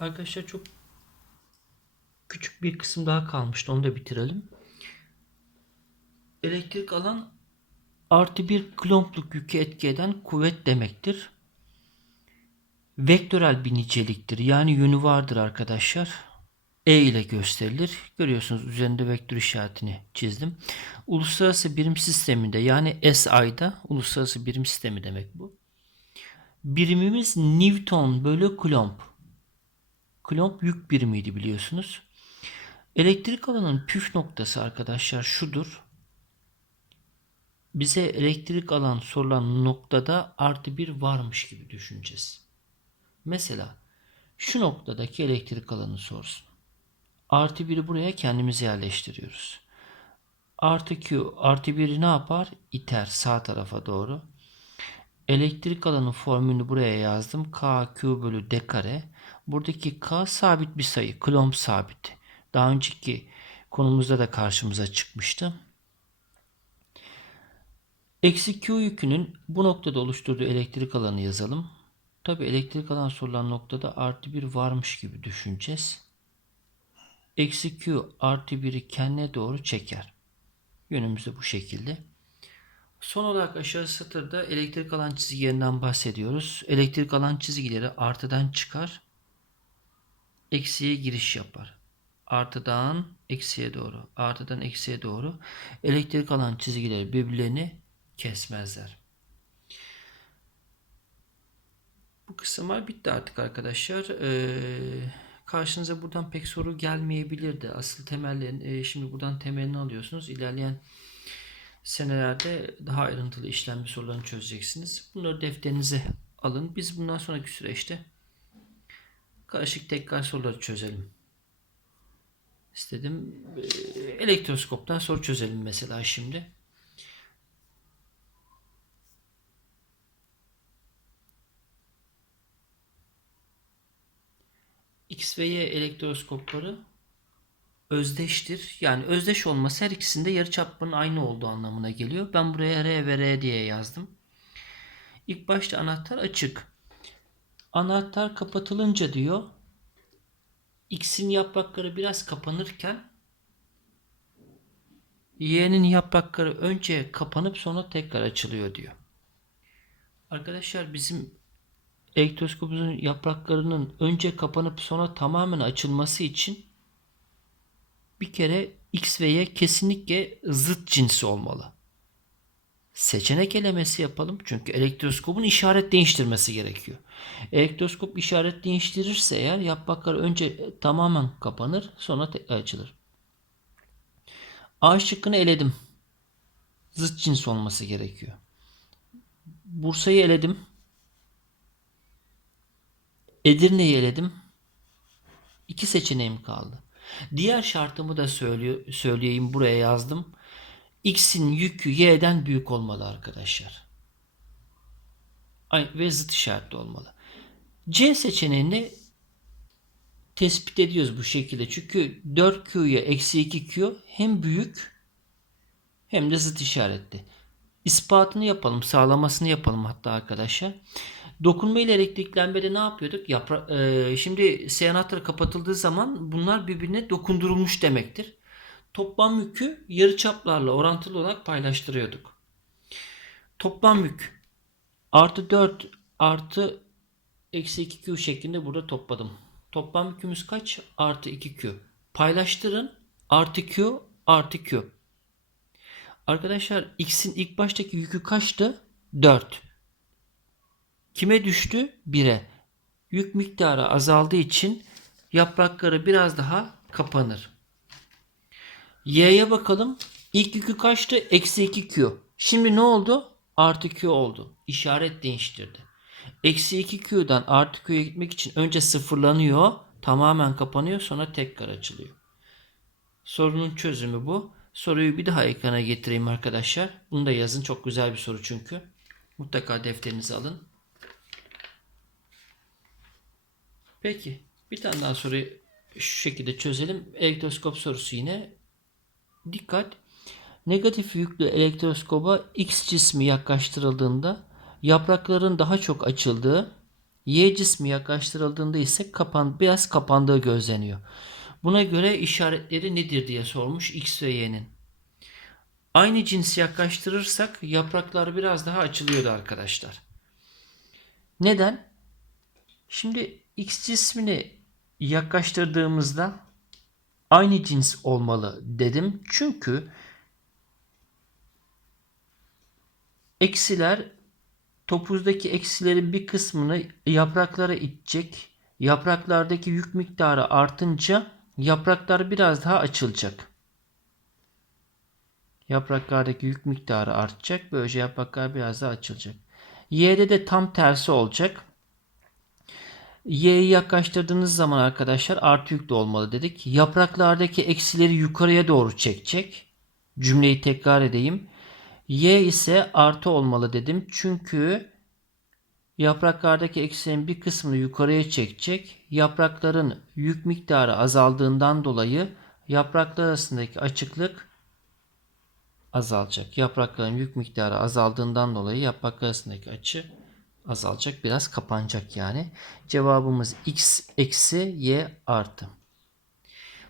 Arkadaşlar çok küçük bir kısım daha kalmıştı. Onu da bitirelim. Elektrik alan artı bir klompluk yükü etki eden kuvvet demektir. Vektörel bir niceliktir. Yani yönü vardır arkadaşlar. E ile gösterilir. Görüyorsunuz üzerinde vektör işaretini çizdim. Uluslararası birim sisteminde yani SI'da uluslararası birim sistemi demek bu. Birimimiz Newton bölü Coulomb. Coulomb yük birimiydi biliyorsunuz. Elektrik alanın püf noktası arkadaşlar şudur. Bize elektrik alan sorulan noktada artı bir varmış gibi düşüneceğiz. Mesela şu noktadaki elektrik alanı sorsun. Artı biri buraya kendimiz yerleştiriyoruz. Artı Q artı biri ne yapar? İter sağ tarafa doğru. Elektrik alanı formülünü buraya yazdım. K Q bölü D kare. Buradaki K sabit bir sayı. Coulomb sabiti. Daha önceki konumuzda da karşımıza çıkmıştı. Eksi Q yükünün bu noktada oluşturduğu elektrik alanı yazalım. Tabi elektrik alan sorulan noktada artı bir varmış gibi düşüneceğiz. Eksi Q artı 1'i kendine doğru çeker. Yönümüz de bu şekilde. Son olarak aşağı satırda elektrik alan çizgilerinden bahsediyoruz. Elektrik alan çizgileri artıdan çıkar. Eksiye giriş yapar. Artıdan eksiye doğru. Artıdan eksiye doğru. Elektrik alan çizgileri birbirlerini kesmezler. Bu kısımlar bitti artık arkadaşlar. Ee, karşınıza buradan pek soru gelmeyebilirdi. Asıl temellerin e, şimdi buradan temelini alıyorsunuz. İlerleyen senelerde daha ayrıntılı işlemli sorularını çözeceksiniz. Bunları defterinize alın. Biz bundan sonraki süreçte karışık tekrar soruları çözelim. İstedim. Ee, Elektroskoptan soru çözelim mesela şimdi. X ve Y elektroskopları özdeştir. Yani özdeş olması her ikisinde yarıçapının aynı olduğu anlamına geliyor. Ben buraya R ve R diye yazdım. İlk başta anahtar açık. Anahtar kapatılınca diyor X'in yaprakları biraz kapanırken Y'nin yaprakları önce kapanıp sonra tekrar açılıyor diyor. Arkadaşlar bizim elektroskopumuzun yapraklarının önce kapanıp sonra tamamen açılması için bir kere X ve Y kesinlikle zıt cinsi olmalı. Seçenek elemesi yapalım. Çünkü elektroskopun işaret değiştirmesi gerekiyor. Elektroskop işaret değiştirirse eğer yapraklar önce tamamen kapanır sonra açılır. A şıkkını eledim. Zıt cins olması gerekiyor. Bursa'yı eledim. Edirne'yi eledim. İki seçeneğim kaldı. Diğer şartımı da söylüyor, söyleyeyim buraya yazdım. X'in yükü Y'den büyük olmalı arkadaşlar. Ve zıt işaretli olmalı. C seçeneğini tespit ediyoruz bu şekilde. Çünkü 4Q'ya eksi 2Q hem büyük hem de zıt işaretli. İspatını yapalım, sağlamasını yapalım hatta arkadaşlar. Dokunma ile elektriklenmede ne yapıyorduk? Yapra e, şimdi S anahtarı kapatıldığı zaman bunlar birbirine dokundurulmuş demektir. Toplam yükü yarıçaplarla orantılı olarak paylaştırıyorduk. Toplam yük artı 4 artı eksi 2Q şeklinde burada topladım. Toplam yükümüz kaç? Artı 2Q. Paylaştırın. Artı Q artı Q. Arkadaşlar X'in ilk baştaki yükü kaçtı? 4. Kime düştü? 1'e. Yük miktarı azaldığı için yaprakları biraz daha kapanır. Y'ye bakalım. İlk yükü kaçtı? Eksi 2Q. Şimdi ne oldu? Artı Q oldu. İşaret değiştirdi. Eksi 2Q'dan artı Q'ya gitmek için önce sıfırlanıyor. Tamamen kapanıyor. Sonra tekrar açılıyor. Sorunun çözümü bu. Soruyu bir daha ekrana getireyim arkadaşlar. Bunu da yazın. Çok güzel bir soru çünkü. Mutlaka defterinizi alın. Peki. Bir tane daha soruyu şu şekilde çözelim. Elektroskop sorusu yine. Dikkat. Negatif yüklü elektroskoba X cismi yaklaştırıldığında yaprakların daha çok açıldığı Y cismi yaklaştırıldığında ise kapan, biraz kapandığı gözleniyor. Buna göre işaretleri nedir diye sormuş X ve Y'nin. Aynı cinsi yaklaştırırsak yapraklar biraz daha açılıyordu arkadaşlar. Neden? Şimdi X cismini yaklaştırdığımızda aynı cins olmalı dedim. Çünkü eksiler topuzdaki eksilerin bir kısmını yapraklara itecek. Yapraklardaki yük miktarı artınca yapraklar biraz daha açılacak. Yapraklardaki yük miktarı artacak. Böylece yapraklar biraz daha açılacak. Y'de de tam tersi olacak. Y'yi yaklaştırdığınız zaman arkadaşlar artı yüklü olmalı dedik. Yapraklardaki eksileri yukarıya doğru çekecek. Cümleyi tekrar edeyim. Y ise artı olmalı dedim. Çünkü yapraklardaki eksilerin bir kısmını yukarıya çekecek. Yaprakların yük miktarı azaldığından dolayı yapraklar arasındaki açıklık azalacak. Yaprakların yük miktarı azaldığından dolayı yapraklar arasındaki açı azalacak. Biraz kapanacak yani. Cevabımız x eksi y artı.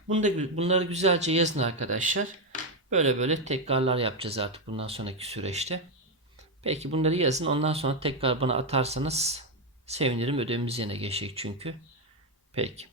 Bunu da, bunları güzelce yazın arkadaşlar. Böyle böyle tekrarlar yapacağız artık bundan sonraki süreçte. Peki bunları yazın. Ondan sonra tekrar bana atarsanız sevinirim. Ödevimiz yine geçecek çünkü. Peki.